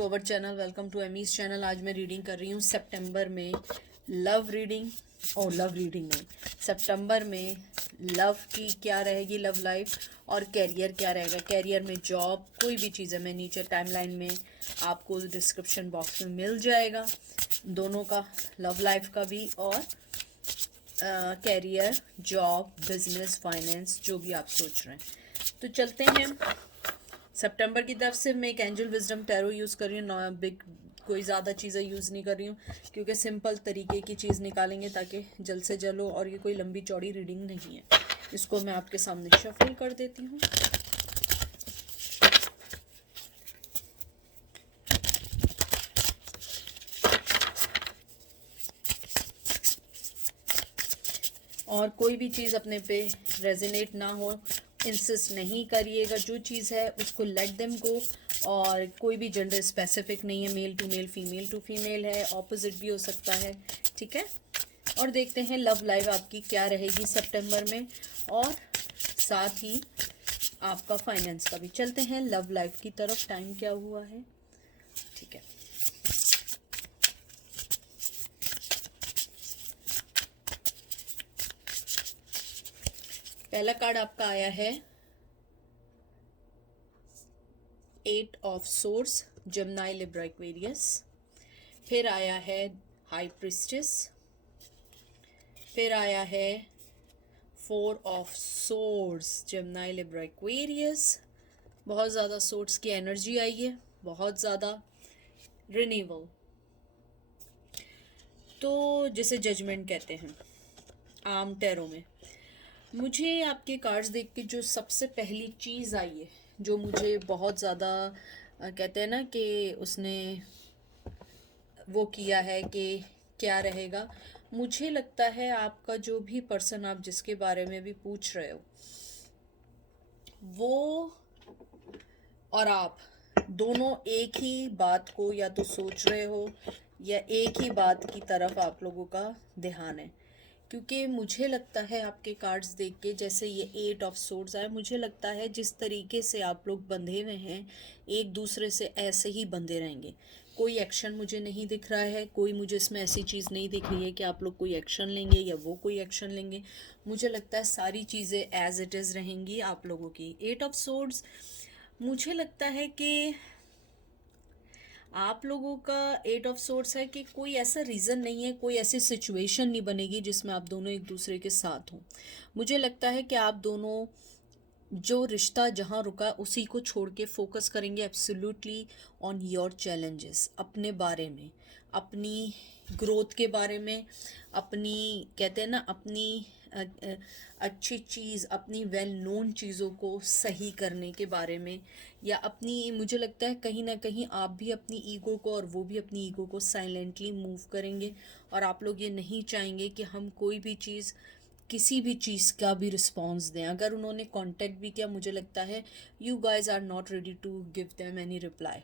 To our channel, welcome to Amy's channel. आज मैं reading कर रही हूँ सितंबर में लव रीडिंग और लव रीडिंग में सितंबर में लव की क्या रहेगी, लव लाइफ, और कैरियर क्या रहेगा। कैरियर में जॉब, कोई भी चीज़ है, मैं नीचे टाइमलाइन में आपको डिस्क्रिप्शन बॉक्स में मिल जाएगा दोनों का, लव लाइफ का भी और कैरियर, जॉब, बिजनेस, फाइनेंस, जो भी आप सोच रहे हैं। तो चलते हैं। सितंबर की तरफ से मैं एक एंजल विजडम टैरो यूज़ कर रही हूँ, नॉन बिग कोई ज़्यादा चीज़ें यूज़ नहीं कर रही हूँ, क्योंकि सिंपल तरीके की चीज़ निकालेंगे ताकि जल्द से जल्द हो, और ये कोई लंबी चौड़ी रीडिंग नहीं है। इसको मैं आपके सामने शफल कर देती हूँ। और कोई भी चीज़ अपने पे रेजोनेट ना हो, इंसिस्ट नहीं करिएगा। जो चीज़ है उसको लेट देम गो। और कोई भी जेंडर स्पेसिफिक नहीं है, male to male, female to female है, ऑपोजिट भी हो सकता है, ठीक है। और देखते हैं लव लाइफ आपकी क्या रहेगी सितंबर में, और साथ ही आपका फाइनेंस का भी। चलते हैं लव लाइफ की तरफ। टाइम क्या हुआ है, ठीक है। पहला कार्ड आपका आया है 8 of source, Gemini, Libra, Aquarius. फिर आया है हाई प्रिस्टेस। फिर आया है 4 of source, Gemini, Libra, Aquarius. बहुत ज़्यादा सोर्स की एनर्जी आई है, बहुत ज़्यादा रिन्यूअल, तो जिसे जजमेंट कहते हैं आम टैरो में। मुझे आपके कार्ड्स देख के जो सबसे पहली चीज़ आई है, जो मुझे बहुत ज़्यादा कहते हैं ना कि उसने वो किया है कि क्या रहेगा, मुझे लगता है आपका जो भी पर्सन, आप जिसके बारे में भी पूछ रहे हो, वो और आप दोनों एक ही बात को या तो सोच रहे हो, या एक ही बात की तरफ आप लोगों का ध्यान है। क्योंकि मुझे लगता है आपके कार्ड्स देख के, जैसे ये 8 ऑफ सोर्ड्स आए, मुझे लगता है जिस तरीके से आप लोग बंधे हुए हैं एक दूसरे से, ऐसे ही बंधे रहेंगे। कोई एक्शन मुझे नहीं दिख रहा है, कोई मुझे इसमें ऐसी चीज़ नहीं दिख रही है कि आप लोग कोई एक्शन लेंगे या वो कोई एक्शन लेंगे। मुझे लगता है सारी चीज़ें एज इट इज़ रहेंगी आप लोगों की। 8 ऑफ सोर्ड्स, मुझे लगता है कि आप लोगों का 8 ऑफ सोर्स है कि कोई ऐसा रीज़न नहीं है, कोई ऐसी सिचुएशन नहीं बनेगी जिसमें आप दोनों एक दूसरे के साथ हों। मुझे लगता है कि आप दोनों जो रिश्ता जहाँ रुका उसी को छोड़ के फोकस करेंगे एब्सोल्युटली ऑन योर चैलेंजेस, अपने बारे में, अपनी ग्रोथ के बारे में, अपनी कहते हैं ना अपनी अच्छी चीज़, अपनी वेल नोन चीज़ों को सही करने के बारे में, या अपनी, मुझे लगता है कहीं ना कहीं आप भी अपनी ईगो को और वो भी अपनी ईगो को साइलेंटली मूव करेंगे। और आप लोग ये नहीं चाहेंगे कि हम कोई भी चीज़, किसी भी चीज़ का भी रिस्पॉन्स दें। अगर उन्होंने कांटेक्ट भी किया, मुझे लगता है you guys are not ready to give them any reply.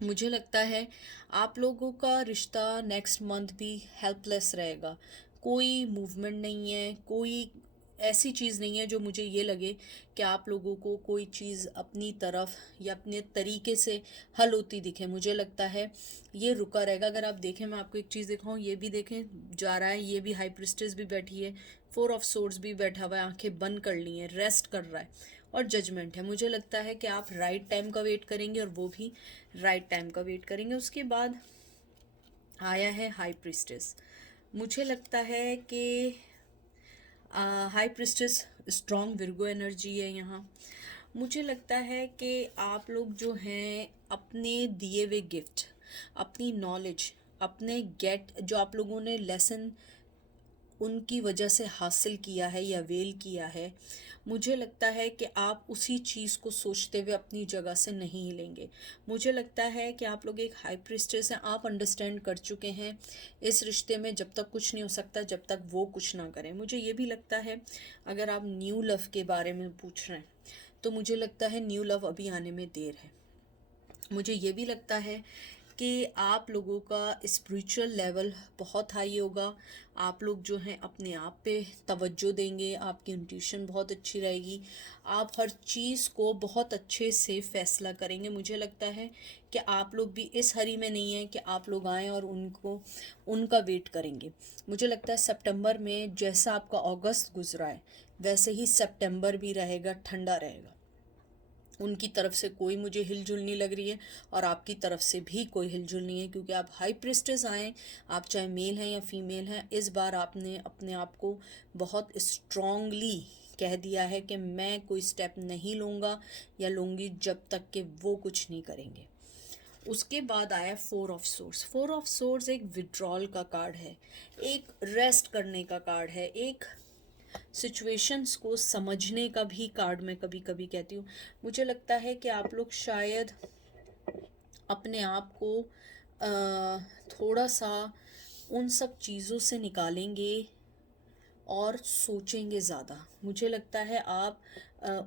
मुझे लगता है आप लोगों का रिश्ता नेक्स्ट मंथ भी हेल्पलेस रहेगा। कोई मूवमेंट नहीं है, कोई ऐसी चीज़ नहीं है जो मुझे ये लगे कि आप लोगों को कोई चीज़ अपनी तरफ या अपने तरीके से हल होती दिखे। मुझे लगता है ये रुका रहेगा। अगर आप देखें, मैं आपको एक चीज़ दिखाऊं, ये भी देखें जा रहा है, ये भी हाई प्रिस्टेस भी बैठी है, 4 ऑफ सोर्ड्स भी बैठा हुआ है, आंखें बंद कर ली हैं, रेस्ट कर रहा है, और जजमेंट है। मुझे लगता है कि आप राइट टाइम का वेट करेंगे और वो भी राइट टाइम का वेट करेंगे। उसके बाद आया है हाई प्रिस्टेस। मुझे लगता है कि high priestess strong Virgo energy है यहाँ। मुझे लगता है कि आप लोग जो हैं अपने दिए हुए गिफ्ट, अपनी नॉलेज, अपने गेट, जो आप लोगों ने लेसन उनकी वजह से हासिल किया है या वेल किया है, मुझे लगता है कि आप उसी चीज़ को सोचते हुए अपनी जगह से नहीं हिलेंगे। मुझे लगता है कि आप लोग एक हाई प्रिस्टेस हैं, आप अंडरस्टैंड कर चुके हैं इस रिश्ते में जब तक कुछ नहीं हो सकता जब तक वो कुछ ना करें। मुझे ये भी लगता है, अगर आप न्यू लव के बारे में पूछ रहे हैं, तो मुझे लगता है न्यू लव अभी आने में देर है। मुझे ये भी लगता है कि आप लोगों का स्पिरिचुअल लेवल बहुत हाई होगा। आप लोग जो हैं अपने आप पे तवज्जो देंगे, आपकी इंट्यूशन बहुत अच्छी रहेगी, आप हर चीज़ को बहुत अच्छे से फैसला करेंगे। मुझे लगता है कि आप लोग भी इस हरी में नहीं हैं कि आप लोग आएँ और उनका वेट करेंगे। मुझे लगता है सितंबर में जैसा आपका अगस्त गुजरा है वैसे ही सितंबर भी रहेगा, ठंडा रहेगा। उनकी तरफ से कोई मुझे हिलजुल नहीं लग रही है और आपकी तरफ से भी कोई हिलजुल नहीं है, क्योंकि आप हाई प्रिस्टेस आए, आप चाहे मेल हैं या फीमेल हैं, इस बार आपने अपने आप को बहुत स्ट्रांगली कह दिया है कि मैं कोई स्टेप नहीं लूँगा या लूँगी जब तक कि वो कुछ नहीं करेंगे। उसके बाद आया four of source. Four of source एक विड्रॉल का कार्ड है, एक रेस्ट करने का कार्ड है, एक सिचुएशंस को समझने का भी कार्ड मैं कभी कभी कहती हूँ। मुझे लगता है कि आप लोग शायद अपने आप को थोड़ा सा उन सब चीज़ों से निकालेंगे और सोचेंगे ज़्यादा। मुझे लगता है आप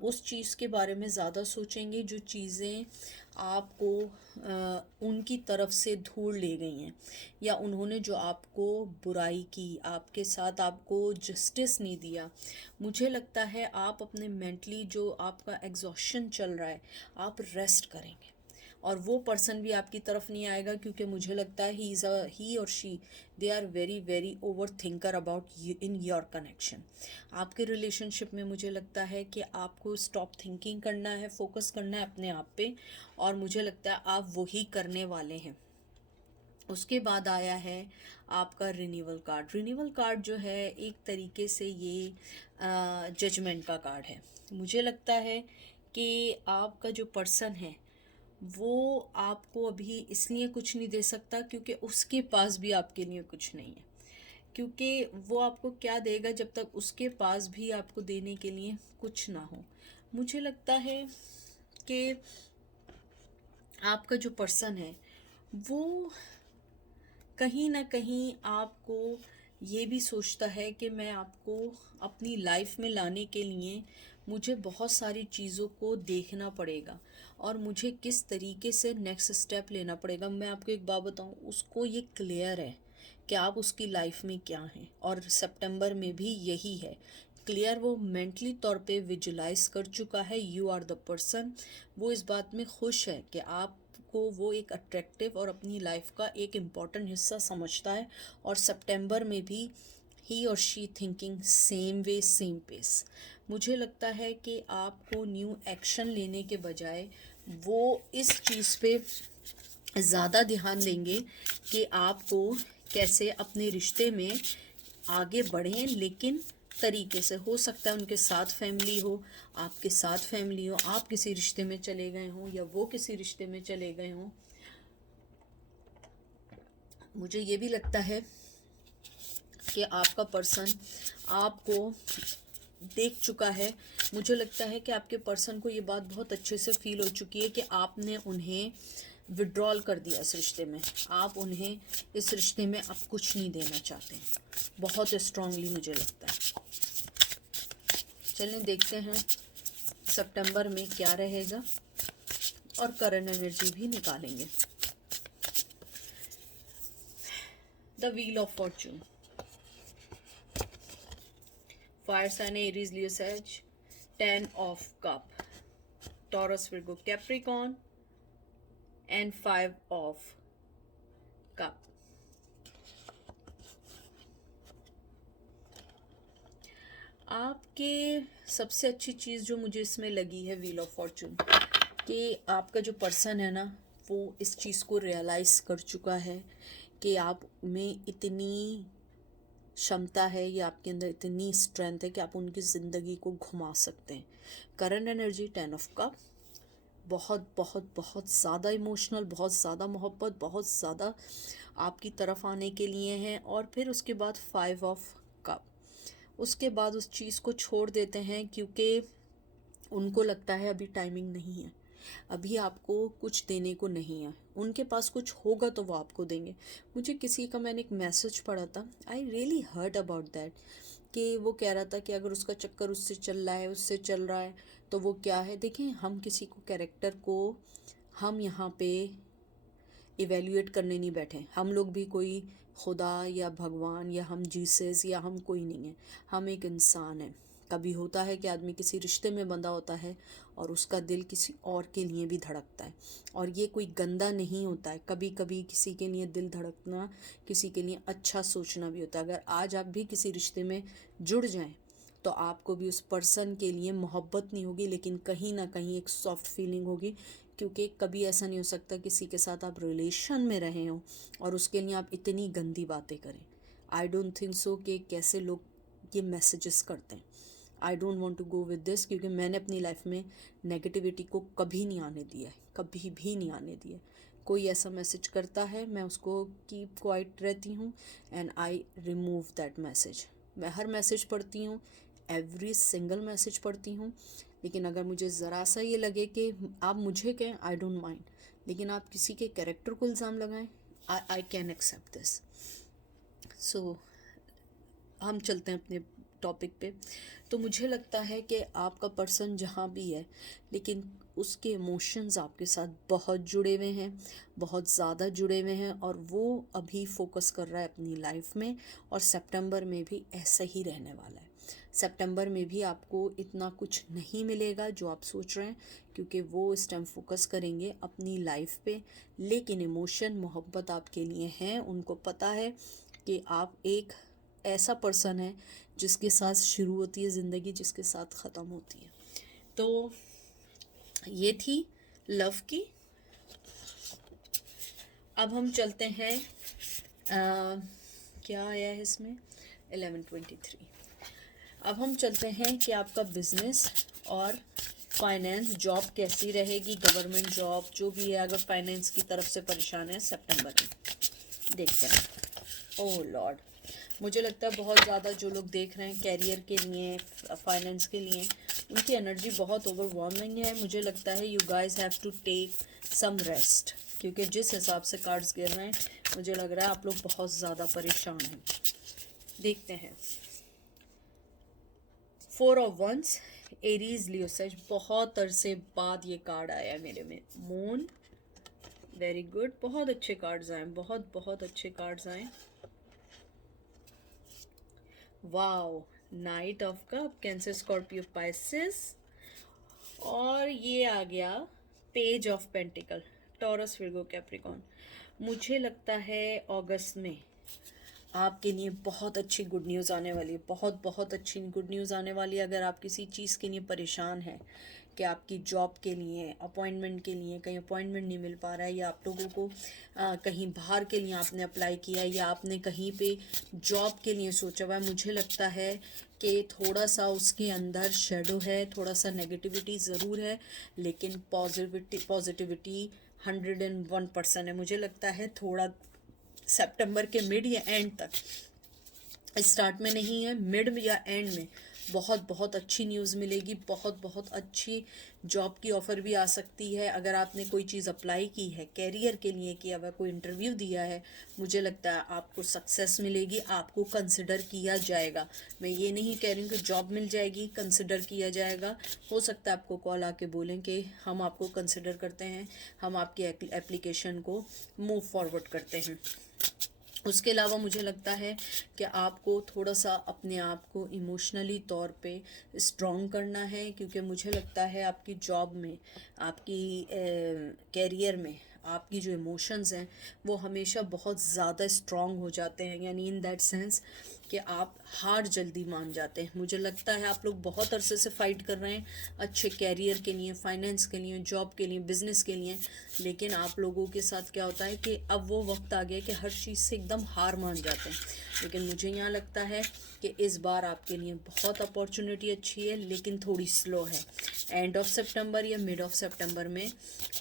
उस चीज़ के बारे में ज़्यादा सोचेंगे जो चीज़ें आपको उनकी तरफ से धूल ले गई हैं, या उन्होंने जो आपको बुराई की, आपके साथ आपको जस्टिस नहीं दिया। मुझे लगता है आप अपने मेंटली जो आपका एग्जॉशन चल रहा है, आप रेस्ट करेंगे और वो पर्सन भी आपकी तरफ नहीं आएगा, क्योंकि मुझे लगता है ही और she they are very very over thinker about in your connection. आपके रिलेशनशिप में मुझे लगता है कि आपको स्टॉप थिंकिंग करना है, फोकस करना है अपने आप पे, और मुझे लगता है आप वही करने वाले हैं। उसके बाद आया है आपका रिन्यूअल कार्ड। रिन्यूअल कार्ड जो है एक तरीके से ये जजमेंट का कार्ड है। मुझे लगता है कि आपका जो पर्सन है वो आपको अभी इसलिए कुछ नहीं दे सकता क्योंकि उसके पास भी आपके लिए कुछ नहीं है। क्योंकि वो आपको क्या देगा जब तक उसके पास भी आपको देने के लिए कुछ ना हो। मुझे लगता है कि आपका जो पर्सन है वो कहीं ना कहीं आपको ये भी सोचता है कि मैं आपको अपनी लाइफ में लाने के लिए मुझे बहुत सारी चीज़ों को देखना पड़ेगा और मुझे किस तरीके से नेक्स्ट स्टेप लेना पड़ेगा। मैं आपको एक बात बताऊं, उसको ये क्लियर है कि आप उसकी लाइफ में क्या हैं, और सितंबर में भी यही है क्लियर। वो मेंटली तौर पे विजुलाइज कर चुका है, यू आर द पर्सन। वो इस बात में खुश है कि आप को वो एक अट्रैक्टिव और अपनी लाइफ का एक इम्पॉर्टेंट हिस्सा समझता है, और सितंबर में भी ही और she thinking same way same pace. मुझे लगता है कि आपको न्यू एक्शन लेने के बजाय वो इस चीज़ पे ज़्यादा ध्यान देंगे कि आपको कैसे अपने रिश्ते में आगे बढ़ें, लेकिन तरीके से। हो सकता है उनके साथ फैमिली हो, आपके साथ फैमिली हो, आप किसी रिश्ते में चले गए हों या वो किसी रिश्ते में चले गए हों। मुझे ये भी लगता है कि आपका पर्सन आपको देख चुका है। मुझे लगता है कि आपके पर्सन को ये बात बहुत अच्छे से फील हो चुकी है कि आपने उन्हें विड्रॉल कर दिया इस रिश्ते में। आप उन्हें इस रिश्ते में अब कुछ नहीं देना चाहते हैं, बहुत स्ट्रांगली मुझे लगता है। चलिए देखते हैं सितंबर में क्या रहेगा और करंट एनर्जी भी निकालेंगे। The wheel of fortune, fire sign Aries Leo Sag, 10 of cup, Taurus Virgo Capricorn and 5 of cup. आपके सबसे अच्छी चीज़ जो मुझे इसमें लगी है व्हील ऑफ फॉर्चून, कि आपका जो पर्सन है ना वो इस चीज़ को रियलाइज़ कर चुका है कि आप में इतनी क्षमता है या आपके अंदर इतनी स्ट्रेंथ है कि आप उनकी ज़िंदगी को घुमा सकते हैं। करंट एनर्जी 10 ऑफ कप, बहुत बहुत बहुत ज़्यादा इमोशनल, बहुत ज़्यादा मोहब्बत, बहुत ज़्यादा आपकी तरफ आने के लिए हैं। और फिर उसके बाद 5 ऑफ कप, उसके बाद उस चीज़ को छोड़ देते हैं क्योंकि उनको लगता है अभी टाइमिंग नहीं है, अभी आपको कुछ देने को नहीं है। उनके पास कुछ होगा तो वो आपको देंगे। मुझे किसी का, मैंने एक मैसेज पढ़ा था, I really hurt about that, कि वो कह रहा था कि अगर उसका चक्कर उससे चल रहा है, उससे चल रहा है, तो वो क्या है। देखें, हम किसी को कैरेक्टर को हम यहाँ पे इवेल्युएट करने नहीं बैठे। हम लोग भी कोई खुदा या भगवान या हम जीसस या हम कोई नहीं है, हम एक इंसान है। कभी होता है कि आदमी किसी रिश्ते में बंधा होता है और उसका दिल किसी और के लिए भी धड़कता है, और ये कोई गंदा नहीं होता है। कभी कभी किसी के लिए दिल धड़कना किसी के लिए अच्छा सोचना भी होता है। अगर आज आप भी किसी रिश्ते में जुड़ जाएं तो आपको भी उस पर्सन के लिए मोहब्बत नहीं होगी, लेकिन कहीं ना कहीं एक सॉफ्ट फीलिंग होगी, क्योंकि कभी ऐसा नहीं हो सकता किसी के साथ आप रिलेशन में रहे हो और उसके लिए आप इतनी गंदी बातें करें। आई डोंट थिंक सो कि कैसे लोग ये मैसेजेस करते हैं। I don't want to go with this, क्योंकि मैंने अपनी लाइफ में नेगेटिविटी को कभी नहीं आने दिया है, कभी भी नहीं आने दिया। कोई ऐसा मैसेज करता है मैं उसको कीप क्वाइट रहती हूँ and I remove that message. मैं हर मैसेज पढ़ती हूँ, एवरी सिंगल मैसेज पढ़ती हूँ, लेकिन अगर मुझे ज़रा सा ये लगे कि आप मुझे कहें आई डोंट माइंड, लेकिन आप किसी के कैरेक्टर को इल्ज़ाम लगाएं, आई कैन एक्सेप्ट दिस। सो हम चलते हैं अपने टॉपिक पे। तो मुझे लगता है कि आपका पर्सन जहाँ भी है, लेकिन उसके इमोशंस आपके साथ बहुत जुड़े हुए हैं, बहुत ज़्यादा जुड़े हुए हैं, और वो अभी फोकस कर रहा है अपनी लाइफ में, और सितंबर में भी ऐसा ही रहने वाला है। सितंबर में भी आपको इतना कुछ नहीं मिलेगा जो आप सोच रहे हैं, क्योंकि वो इस टाइम फोकस करेंगे अपनी लाइफ पे, लेकिन इमोशन मोहब्बत आपके लिए हैं। उनको पता है कि आप एक ऐसा पर्सन है जिसके साथ शुरू होती है ज़िंदगी, जिसके साथ ख़त्म होती है। तो ये थी लव की। अब हम चलते हैं क्या आया है इसमें 1123। अब हम चलते हैं कि आपका बिजनेस और फाइनेंस, जॉब कैसी रहेगी, गवर्नमेंट जॉब जो भी है, अगर फाइनेंस की तरफ से परेशान है सितंबर में, देखते हैं। ओह लॉर्ड, मुझे लगता है बहुत ज़्यादा जो लोग देख रहे हैं कैरियर के लिए, फाइनेंस के लिए, उनकी एनर्जी बहुत ओवरवार्मिंग है। मुझे लगता है you guys have to take some rest, क्योंकि जिस हिसाब से कार्ड्स गिर रहे हैं मुझे लग रहा है आप लोग बहुत ज़्यादा परेशान हैं। देखते हैं 4 ऑफ वंस, एरीज लियो सच। बहुत अरसे बाद ये कार्ड आया है मेरे में। मून, वेरी गुड, बहुत अच्छे कार्ड्स आए, बहुत बहुत अच्छे कार्ड्स आए। Wow, night of cup, cancer, Scorpio, Pisces, और ये आ गया page of pentacle, taurus, Virgo, Capricorn. मुझे लगता है अगस्त में आपके लिए बहुत अच्छी गुड न्यूज़ आने वाली है, बहुत बहुत अच्छी गुड न्यूज़ आने वाली है। अगर आप किसी चीज़ के लिए परेशान हैं कि आपकी जॉब के लिए, अपॉइंटमेंट के लिए कहीं अपॉइंटमेंट नहीं मिल पा रहा है, या आप लोगों को कहीं बाहर के लिए आपने अप्लाई किया है, या आपने कहीं पे जॉब के लिए सोचा हुआ है, मुझे लगता है कि थोड़ा सा उसके अंदर शेडो है, थोड़ा सा नेगेटिविटी ज़रूर है, लेकिन पॉजिटिविटी 101% है। मुझे लगता है थोड़ा सितंबर के मिड या एंड तक, स्टार्ट में नहीं है, मिड या एंड में बहुत बहुत अच्छी न्यूज़ मिलेगी, बहुत बहुत अच्छी जॉब की ऑफ़र भी आ सकती है। अगर आपने कोई चीज़ अप्लाई की है कैरियर के लिए, किया हुआ कोई इंटरव्यू दिया है, मुझे लगता है आपको सक्सेस मिलेगी, आपको कंसिडर किया जाएगा। मैं ये नहीं कह रही हूँ कि जॉब मिल जाएगी, कंसिडर किया जाएगा। हो सकता है आपको कॉल आके बोलें कि हम आपको कंसिडर करते हैं, हम आपकी एप्लीकेशन को मूव फॉरवर्ड करते हैं। उसके अलावा मुझे लगता है कि आपको थोड़ा सा अपने आप को इमोशनली तौर पे स्ट्रॉन्ग करना है, क्योंकि मुझे लगता है आपकी जॉब में, आपकी कैरियर में आपकी जो इमोशंस हैं वो हमेशा बहुत ज़्यादा स्ट्रॉन्ग हो जाते हैं, यानी इन दैट सेंस कि आप हार जल्दी मान जाते हैं। मुझे लगता है आप लोग बहुत अरसे से फाइट कर रहे हैं अच्छे कैरियर के लिए, फाइनेंस के लिए, जॉब के लिए, बिजनेस के लिए, लेकिन आप लोगों के साथ क्या होता है कि अब वो वक्त आ गया कि हर चीज़ से एकदम हार मान जाते हैं। लेकिन मुझे यहाँ लगता है कि इस बार आपके लिए बहुत अपॉर्चुनिटी अच्छी है, लेकिन थोड़ी स्लो है। एंड ऑफ सितंबर या मिड ऑफ सितंबर में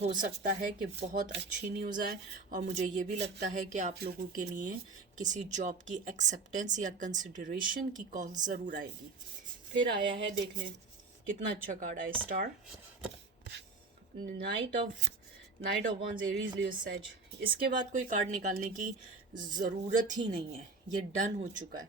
हो सकता है कि बहुत अच्छी न्यूज़ आए, और मुझे ये भी लगता है कि आप लोगों के लिए किसी जॉब की एक्सेप्टेंस या कंसिडरेशन की कॉल ज़रूर आएगी। फिर आया है, देख लें कितना अच्छा कार्ड आया, star, knight of wands, Aries, Leo, Sag. इसके बाद कोई कार्ड निकालने की ज़रूरत ही नहीं है, ये डन हो चुका है।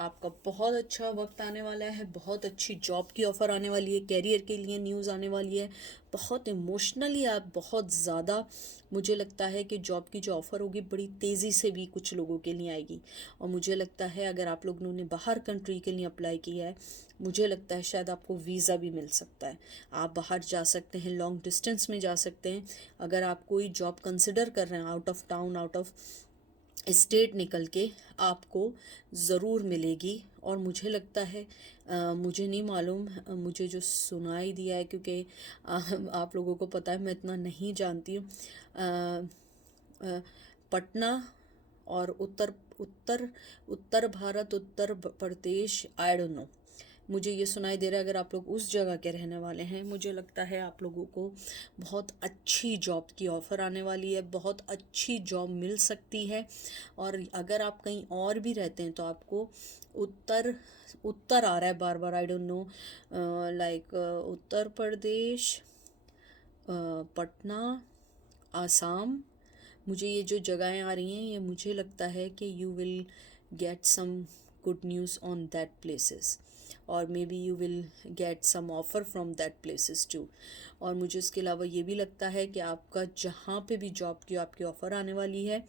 आपका बहुत अच्छा वक्त आने वाला है, बहुत अच्छी जॉब की ऑफ़र आने वाली है, कैरियर के लिए न्यूज़ आने वाली है। बहुत इमोशनली आप बहुत ज़्यादा, मुझे लगता है कि जॉब की जो ऑफ़र होगी बड़ी तेज़ी से भी कुछ लोगों के लिए आएगी। और मुझे लगता है अगर आप लोगों ने बाहर कंट्री के लिए अप्लाई किया है, मुझे लगता है शायद आपको वीज़ा भी मिल सकता है, आप बाहर जा सकते हैं, लॉन्ग डिस्टेंस में जा सकते हैं। अगर आप कोई जॉब कंसिडर कर रहे हैं out of town, out of state निकल के, आपको ज़रूर मिलेगी। और मुझे लगता है मुझे नहीं मालूम, मुझे जो सुनाई दिया है, क्योंकि आप लोगों को पता है मैं इतना नहीं जानती हूँ। पटना और Uttar Uttar Uttar Bharat, Uttar Pradesh, I don't know, मुझे ये सुनाई दे रहा है अगर आप लोग उस जगह के रहने वाले हैं, मुझे लगता है आप लोगों को बहुत अच्छी जॉब की ऑफ़र आने वाली है, बहुत अच्छी जॉब मिल सकती है। और अगर आप कहीं और भी रहते हैं तो आपको उत्तर उत्तर आ रहा है बार बार, I don't know, like Uttar Pradesh, Patna, Assam, मुझे ये जो जगहें आ रही हैं, ये मुझे लगता है कि you will get some good news on that places, और maybe you will get some offer from that places too. और मुझे इसके अलावा ये भी लगता है कि आपका जहाँ पे भी जॉब की आपकी ऑफ़र आने वाली है,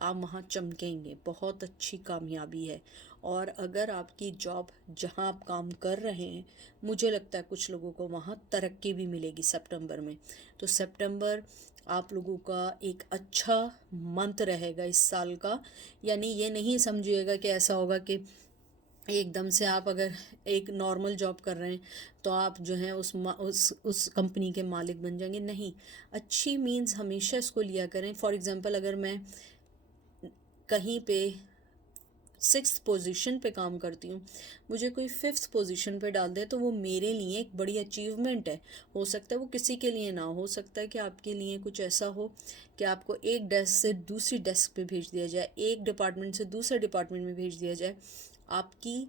आप वहाँ चमकेंगे, बहुत अच्छी कामयाबी है। और अगर आपकी जॉब जहाँ आप काम कर रहे हैं, मुझे लगता है कुछ लोगों को वहाँ तरक्की भी मिलेगी सितंबर में। तो सितंबर आप लोगों का एक अच्छा मंथ रहेगा इस साल का। यानी ये नहीं समझिएगा कि ऐसा होगा कि एकदम से आप अगर एक नॉर्मल जॉब कर रहे हैं तो आप जो हैं उस कंपनी के मालिक बन जाएंगे, नहीं। अच्छी मीन्स हमेशा इसको लिया करें। फॉर एग्ज़ाम्पल अगर मैं कहीं पे 6th पोजीशन पे काम करती हूँ, मुझे कोई 5th पोजीशन पे डाल दे तो वो मेरे लिए एक बड़ी अचीवमेंट है। हो सकता है वो किसी के लिए ना हो सकता है कि आपके लिए कुछ ऐसा हो कि आपको एक डेस्क से दूसरी डेस्क पे भेज दिया जाए, एक डिपार्टमेंट से दूसरे डिपार्टमेंट में भेज दिया जाए। आपकी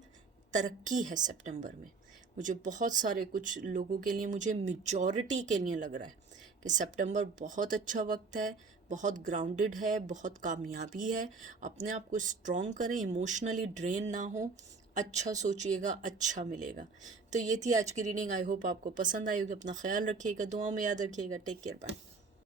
तरक्की है सितंबर में। मुझे बहुत सारे कुछ लोगों के लिए, मुझे मेजॉरिटी के लिए लग रहा है कि सितंबर बहुत अच्छा वक्त है, बहुत ग्राउंडेड है, बहुत कामयाबी है। अपने आप को स्ट्रॉन्ग करें, इमोशनली ड्रेन ना हो, अच्छा सोचिएगा, अच्छा मिलेगा। तो ये थी आज की रीडिंग। आई होप आपको पसंद आई होगी। अपना ख्याल रखिएगा, दुआ में याद रखिएगा। Take care, bye.